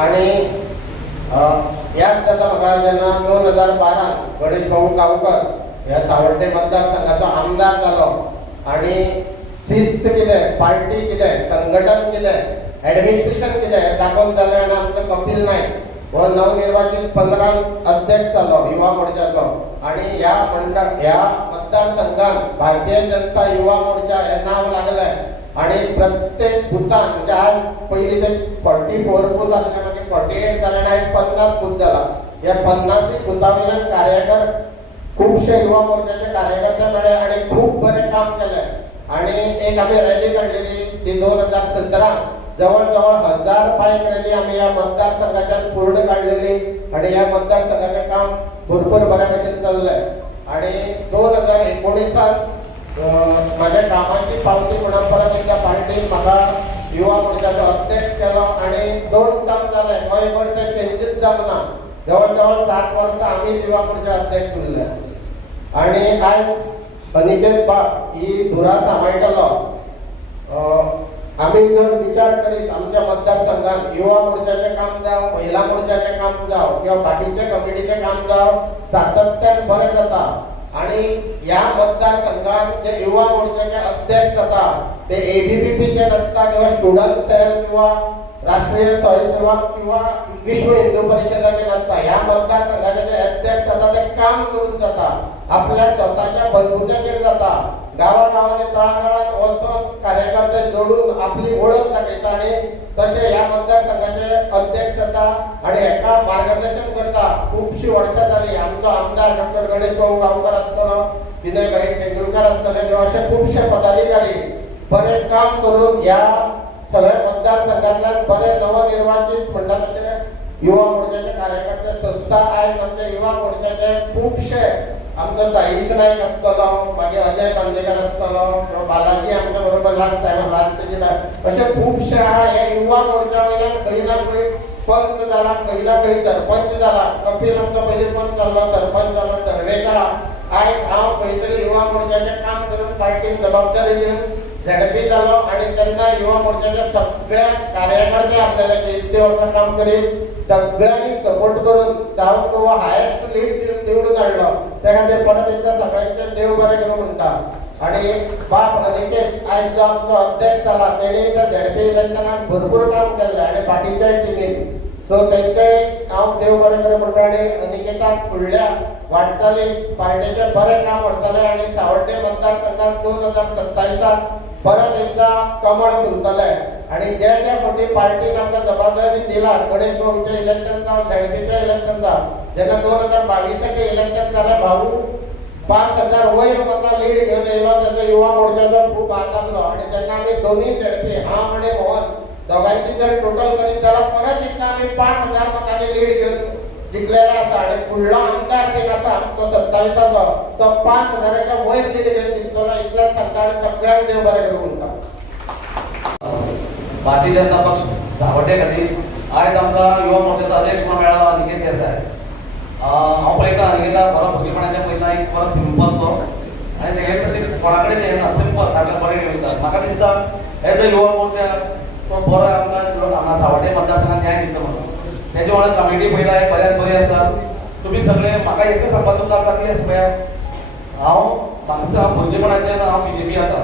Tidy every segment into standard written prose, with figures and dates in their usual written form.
आणि याच जाता म्हाका जेन्ना 2012 गणेश भाऊ गांवकर ह्या सावड्डे मतदारसंघाचो आमदार जालो आणि शिस्त कितें, पार्टी कितें, संघटन कितें, ऍडमिनिस्ट्रेशन कितें हें दाखोवन जालें आनी आमचो कपिल नायक हो नवनिर्वाचित 15 अध्यक्ष जालो युवा मोर्चाचो आणि ह्या मतदारसंघात भारतीय जनता युवा मोर्चा हे नाव लागलें आणि प्रत्येक बुथान म्हणजे आज पयलीं ते 44 बूथ जाल्ले मागीर 48 जाले आनी आयज 50 बूथ जाला. ह्या 50 बुथा वयल्यान कार्यकर खुबशे युवा मोर्चाचे कार्यकर्ते मेळ्ळे आणि खूब बरें काम केलें आणि एक आमी रॅली काडलेली ती 2017 जवळ जवळ 1000 बायक रॅली आमी ह्या मतदारसंघाच्यान पूर्ण काडलेली आणि ह्या मतदारसंघाचें काम भरपूर बऱ्या भशेन चल्लें आणि 2019 माझ्या कामाची पावती म्हणून परत एकदा पार्टीन म्हाका युवा मोर्चाचो अध्यक्ष केलो आणि 2 टर्म जाले गोंयभर ते चेंजीस जावंक ना. जवळ जवळ 7 वर्सां आमी युवा मोर्चा अध्यक्ष उरले आणि आयज अनिकेत बाब ही धुरा सांबाळटलो. आमी जर विचार करीत आमच्या मतदारसंघात युवा मोर्चाचे काम जावं, महिला मोर्चाचे काम जावं किंवा बाकीचे कमिटीचे काम जावं सातत्यान बरें जाता आणि या मतदारसंघात जे युवा मोर्चाचे अध्यक्ष जाता ते एबीवीपीचे नसता किंवा स्टुडंट सेल किंवा राष्ट्रीय स्वयंसेवक किंवा विश्व हिंदू परिषदेचे नसता. या मतदारसंघाचे जे अध्यक्ष जाता ते काम करून जाता, आपल्या स्वतःच्या बलबुत्याचेर जाता, गावागावांनी तळागाळात वचून कार्यकर्ते जोडून आपली ओळख दाखयता आणि तसे या मतदारसंघाचे अध्यक्ष जाता आणि हेका मार्गदर्शन करता. खूबशी वर्सां जाली. आमचो आमदार डॉक्टर गणेश भाऊ गांवकर आसतलो, विनय भाई तेंडुलकर आसतले किंवा असे खूबशे पदाधिकारी बरें काम करून या सगळ्या मतदारसंघातल्यान बरे नवनिर्वाचित म्हणटा तशे युवा मोर्चाचे कार्यकर्ते सोदता. आयज आमच्या युवा मोर्चाचे खूबशे आमचो साईश नायक आसतलो, मागीर अजय कांदेकर आसतलो किंवा बालाजी आमच्या बरोबर लास्ट टायमार वाजता दिला, अशे खूबशे आहा. हे युवा मोर्चा वयल्यान खंय ना खंय पंच जाला, खंय ना खंय सरपंच जाला. कपिल आमचो पयलीं पंच जाल्लो, सरपंच जालो, सर्वेश आहा. आयज हांव खंय तरी युवा मोर्चाचें काम करून पार्टीन जबाबदारी घेवन झेडपी जालो आणि तेन्ना युवा मोर्चाच्या सगळ्या कार्यकर्ते आपल्याला इतके वर्सां काम करीत सगळ्यांनी सपोर्ट करून साऊथ गोवा हायेस्ट लीड निवडून हाडलो. त्या खातीर परत एकदा सगळ्यांचे देव बरें करूं म्हणटा. आणि बाप अनिकेत आयज जो आमचो अध्यक्ष जाला तेणी त्या झेडपी इलेक्शनात भरपूर काम केल्लें आणि बाकीच्याय टिमीन, सो तेंचेय हांव देव बरें करूं म्हणटा आणि अनिकेताक फुडल्या वाटचालीक पार्टीचे बरें काम करतले आणि सावड्डे मतदारसंघात 2027 परत एकदा कमळ फुलतले आणि जे जे फावटी पार्टीन आमकां जबाबदारी दिला गणेश भाऊचे इलेक्शन जावं, झेडपीचे इलेक्शन जावं, जेन्ना 2022 इलेक्शन जालें भाऊ 5000 वयर मतां लीड घेवन येयलो, तेजो युवा मोर्चाचो खूब हात लागलो आणि जेन्ना आमी दोनूय झेडपी हांव आणि मोहन दोगांयची जर टोटल करीत जाल्यार परत एकदा आमी 5000 मतांनी लीड घेवन जिखलेला आसा आणि फुडलो आमदार बीन आसा आमचो 27चो तो 5000च्या वयर लीड घेवन जिखतलो. इतलेंच सांगता आनी सगळ्यांक देव बरें करूं म्हणटा. भारतीय जनता पक्ष सावड्डे खातीर आयज आमकां युवा मोर्चाचो अध्यक्ष म्हणून मेळ्ळो अनिकेत देसाय. हांव पळयता अनिकेताक बरो भुरगेपणाच्यान पळयता, एक बरो सिंपल तो आनी तेगे तशें कोणा कडेन येना, सिंपल सारकें बरें वयता. म्हाका दिसता एज अ युवा मोर्चा तो बरो आमकां हांगा सावड्डे मतदारसंघात न्याय दितलो म्हणून. तेजे वांगडा कमिटी पळयला एक बऱ्याच बरी आसा. तुमी सगळे म्हाका एकच सांगपाक तुमकां आसा की आसा पळया, म्हाका भुरगेपणाच्यान हांव बीजेपी आता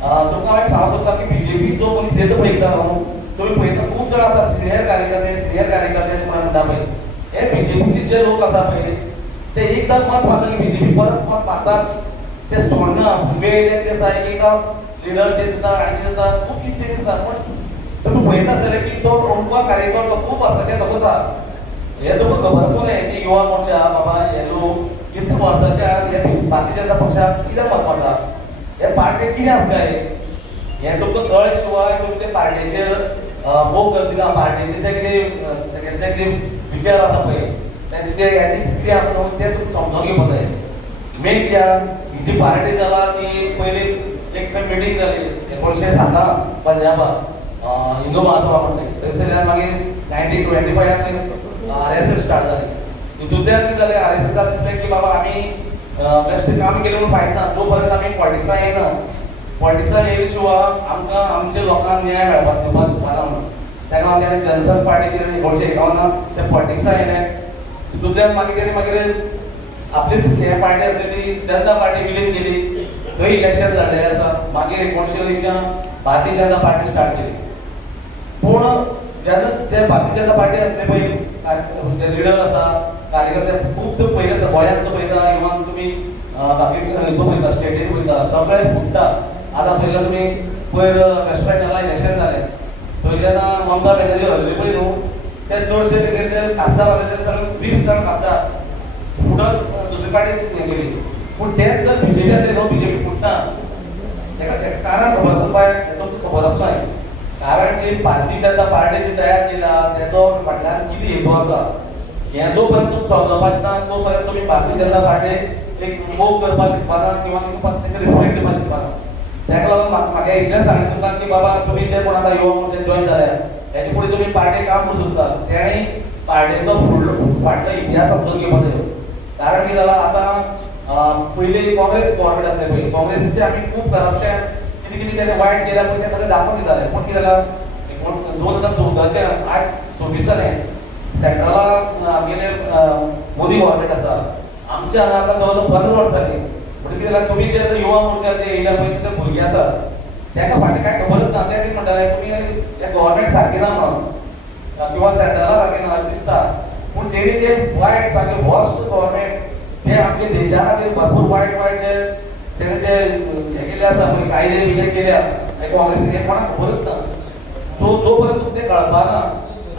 तुमकां हांव एक सांगूंक सोदता की बीजेपी जो कोणी सेत पळयता न्हू, तुमी पळयता खूब जाण आसा सिनियर कार्यकर्ते अशें म्हणटा पळय, हे बीजेपीचे जे लोक आसा पळय ते एकदां मत मारता की बीजेपी परत मत मारताच. ते सोडना वेळ ते दिसता एक एकदां लिडर चेंज जाता आनी जाता खूब कितें चेंज जाता. पण तुम्ही पळयता जाल्यार की तो अमको कार्यकर तो खूब वर्सांचे तसोच आसा. हे तुमकां खबर आसुंलें की युवा मोर्चा बाबा हे लोक कितले वर्सांचे भारतीय जनता पक्षाक कित्याक मत मारता, हे पार्टी कितें आसा काय हे तुमकां कळ्ळे शिवाय तुमी ते पार्टीचेर मोग करचे ना. पार्टीचे जे कितें विचार आसा पळय तेंचे ते एथिक्स कितें आसा न्हू ते तुमकां समजून घेवपाक जाय. मेन कित्याक ही जी पार्टी जाला ती पयली एक मिटींग जाली 1907 पंजाबात हिंदू महासभा म्हणटा थंयसर मागीर 1925 RSS स्टार्ट जाली. हितूंतल्यान कितें जालें RSSाक दिसलें की बाबा आमी बेस्ट काम केलें म्हणून फायदा ना, तो पर्यंत आमी पॉलिटिक्सांत येना. पॉलिटिक्सांत येयले शिवाय आमकां आमच्या लोकांक न्याय मेळपाक दिवपाक शकना म्हणून ताका लागून जनसंघ पार्टीचेर 1951 ते पॉलिटिक्सा येयले तितूंतल्यान मागीर आपली हे पार्टी आसलेली जनता पार्टी विलीन केली थंय इलेक्शन जाल्लेलें आसा मागीर 1919 भारतीय जनता पार्टी स्टार्ट केली पूण जेन्ना ते भारतीय जनता पार्टी आसले पळय जे लिडर आसा कार्यकर्ते खूब पयले आसा गोंयांत पळयता इवन तुमी बाकी हितून पळयता स्टेटीन पळयता सगळे फुट्टा आतां पयलें तुमी पयर वेस्ट बेंगॉला इलेक्शन जालें थंय जेन्ना ममता बॅनर्जी हरली पळय न्हू ते चडशे तेगे खासदार जाले ते सगळे 20 जाण खासदार फुटत दुसरी पार्टी गेली पूण तेच जर बीजेपी आसले न्हू बीजेपी फुटना ताका कारण खबर आसता पळय तुमकां खबर आसता कारण जी भारतीय जनता पार्टी जी तयार केला तेजो फाटल्यान कितें हेतू आसा हें जो पर्यंत तुमकां समजपाचें ना तो पर्यंत तुमी भारतीय जनता पार्टी एक मोग करपाक शिकपाना किंवा ताका रिस्पेक्ट दिवपाक शिकपाना ताका लागून म्हाका इतलें सांगलें तुमकां की बाबा तुमी जे कोण आतां युवा मोर्चात जॉइन जाल्या हेचे फुडें तुमी पार्टी काम करूं सोदता तेणी पार्टीचो फाटलो इतिहास समजून घेवपाक जाय कारण कितें जालां आतां पयलीं काँग्रेस गव्हर्मेंट आसलें पळय काँग्रेसीचें आमी खूब करप्शन कितें तेणें वायट केलां पळय तें सगळें दाखोवन दिताले पूण कितें जालां 2014चे आज 26 सेंट्रलाक आमगेले मोदी गव्हर्मेंट आसा आमच्या हांगा आतां जवळ 15 वर्सां जालीं म्हणजे कितें जालां तुमी जे युवा मोर्चाचे येयल्या पळय ते भुरगे आसा तांकां फाटीं कांय खबरच ना ते कितें म्हणटाले तुमी हे गव्हर्मेंट सारकें ना म्हणून किंवा सेंट्रला सारकें ना अशें दिसता पूण तेणी ते वायट सारकें वर्स्ट गव्हर्मेंट जे आमच्या देशा खातीर भरपूर वायट जे तेणे जे हे केले आसा पळय कायदे बियदे केल्या काँग्रेसीन हे कोणाक खबरच ना जो पर्यंत तुमकां तें कळपाना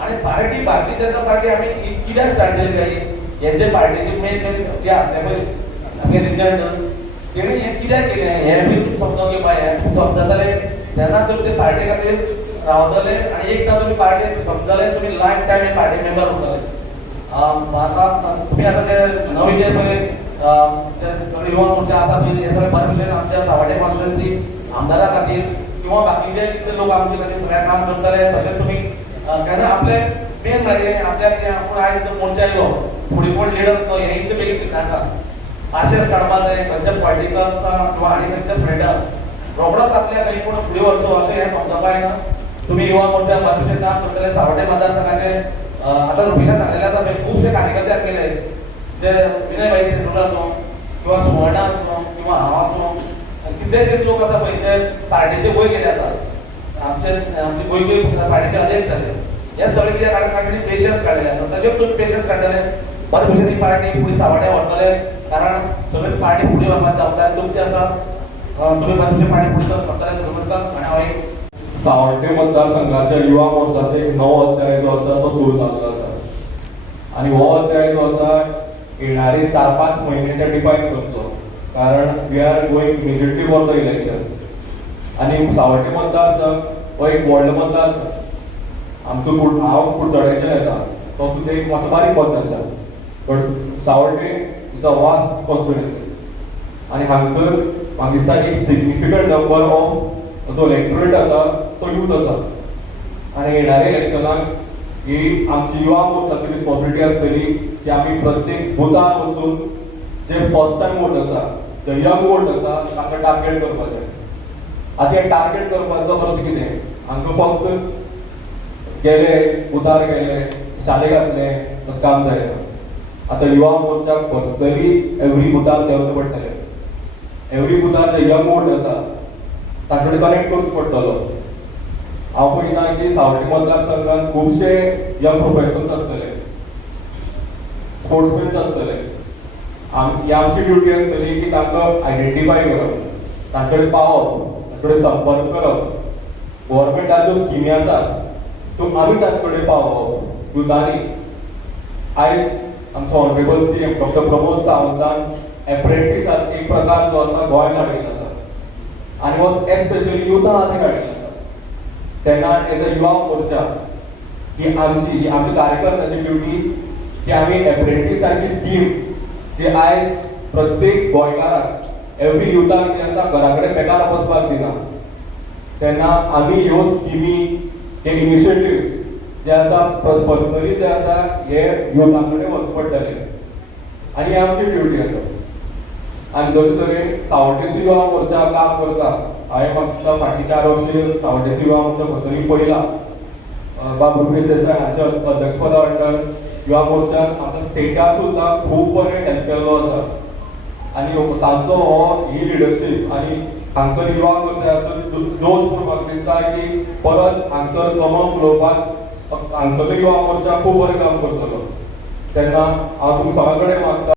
आनी पार्टी भारतीय जनता पार्टी आमी कित्याक स्टार्ट केली काय हेचे पार्टीचे मेन जे आसले पळय आमगे रिजल्ट तेणी हें कित्याक केलें हें बी तुमी समजून घेवपाक जाय तुमी समजतले तेन्ना तुमी ते पार्टी खातीर रावतले आनी एकदां तुमी पार्टी समजले तुमी लायफ टायम हे पार्टी मेंबर उरतले म्हाका तुमी आतां जे नवे जे पळय सगळे युवा मोर्चा आसा पळय हे सगळे परमिशन आमच्या सावड्डे कॉन्स्टिट्युएन्सी आमदारा खातीर किंवा बाकीचे कितें लोक आमचे खातीर सगळ्या काम करतले तशेंच तुमी केन्ना आपले मेन म्हणल्यार आपल्याक आपूण आयज मोर्चा येयलो फुडें कोण लिडर तो हें इतलें बेगीन चिंतनाका पाशेस काडपाक जाय खंयचे पॉलिटिकल आसता किंवा आनी खंयचे फ्रेंडम रोखडोच आपल्या खंय कोण फुडें व्हरचो अशें हें समजपाक येना तुमी युवा मोर्चा परमिशन काम करतले सावड्डे मतदारसंघाचे आतां नोटिफिकेशन सांगलेलें आसा पळय खुबशे कार्यकर्ते आमगेले जे विनय भाई तेंडूलकर आसूं किंवा सुवर्णा आसूं किंवा हांव आसूं कितलेशेच लोक आसा पळय ते पार्टीचे वयर गेले आसात आमचे गोंयचे पार्टीचे अध्यक्ष जाले हे सगळे कित्याक कारण तांणी पेशन्स काडलेले आसा तशेंच तुमी पेशन्स काडटले बरे भशेन ही पार्टी फुडें सावड्ड्या व्हरतले कारण सगळी पार्टी फुडें व्हरपाक जबाबदारी तुमची आसा तुमी बरे भशेन पार्टी फुडें व्हरतले समजता आनी हांव एक सावड्डे मतदारसंघाच्या युवा मोर्चाचो एक नवो अध्याय जो आसा तो सुरू जाल्लो आसा आनी हो अध्याय जो आसा येणारे 4-5 म्हयने ते डिफायन करतलो कारण we are going immediately for the elections आनी सावड्डे मतदारसंघ हो एक व्हडलो मतदारसंघ आमचो हांव कुडचड्याचें येता तो सुद्दां एक मातसो बारीक मतदारसंघ बट सावड्डे इज अ वास्ट कॉन्स्टिट्युएन्सी आनी हांगसर म्हाका दिसता एक सिग्निफिकंट नंबर ऑफ जो इलेक्टोरेट आसा तो यूथ आसा आनी येणाऱ्या इलेक्शनाक ही आमची युवा मोर्चाची रिस्पॉन्सिबिलिटी आसतली की आमी प्रत्येक बुथार वचून जे फर्स्ट टायम वोट आसा जे यंग वोट आसा तांकां टार्गेट करपाचें आतां हे टार्गेट करपाचो अर्थ कितें हांकां फक्त गेले बुथार गेले शाळे घातले तशें काम जायना आतां युवा मोर्चाक पर्सनली एवरी बुथार देंवचें पडटलें एवरी बुथार जे यंग वोट आसा ताचे कडेन कनेक्ट करचो पडटलो हांव पळयता की सावड्डे मतदारसंघात खुबशे यंग प्रोफेशनल्स आसतले स्पोर्ट्समॅन्स आसतले ही आमची ड्युटी आसतली की तांकां आयडेंटिफाय करप तांचे कडेन पावप तांचे कडेन संपर्क करप गव्हर्मेंटाच्यो स्किमी आसात त्यो आमी तांचे कडेन पावप युथांनी आयज आमचो ऑनरेबल सीएम डॉक्टर प्रमोद सावंतान एप्रेंटीस एक प्रकार जो आसा गोंयांत हाडिल्लो आसा आनी हो एस्पेशली युथा खातीर हाडिल्लो आसा तेन्ना एज अ युवा मोर्चा ही आमची कार्यकर्त्यांची ड्युटी की आमी एप्रेंटीस सारकी स्कीम जी आयज प्रत्येक गोंयकाराक एवरी युथाक जी आसा घरा कडेन बेकार बसपाक दिना तेन्ना आमी ह्यो स्किमी हे इनिशिएटिव्स जे आसा पर्सनली जे आसा हे युथां कडेन वचचे पडटले आनी आमची ड्युटी आसा आनी जशे तरेन सावड्डेचो युवा मोर्चा काम करता हांवें म्हाका दिसता फाटीं 4 वर्सां सावड्डेचो युवा मोर्चा पर्सनली पळयला बाब रुपेश देसाय हांच्या अध्यक्षपदा अंडर युवा मोर्चान आमच्या स्टेटाक सुद्दां खूब बरें हेल्प केल्लो आसा आनी तांचो हो ही लिडरशीप आनी हांगसर युवा मोर्चाचो जोश पळोवन म्हाका दिसता की परत हांगसर कमक उलोवपाक हांगसरलो युवा मोर्चा खूब बरें काम करतलो तेन्ना हांव तुमकां सगळे कडेन मागता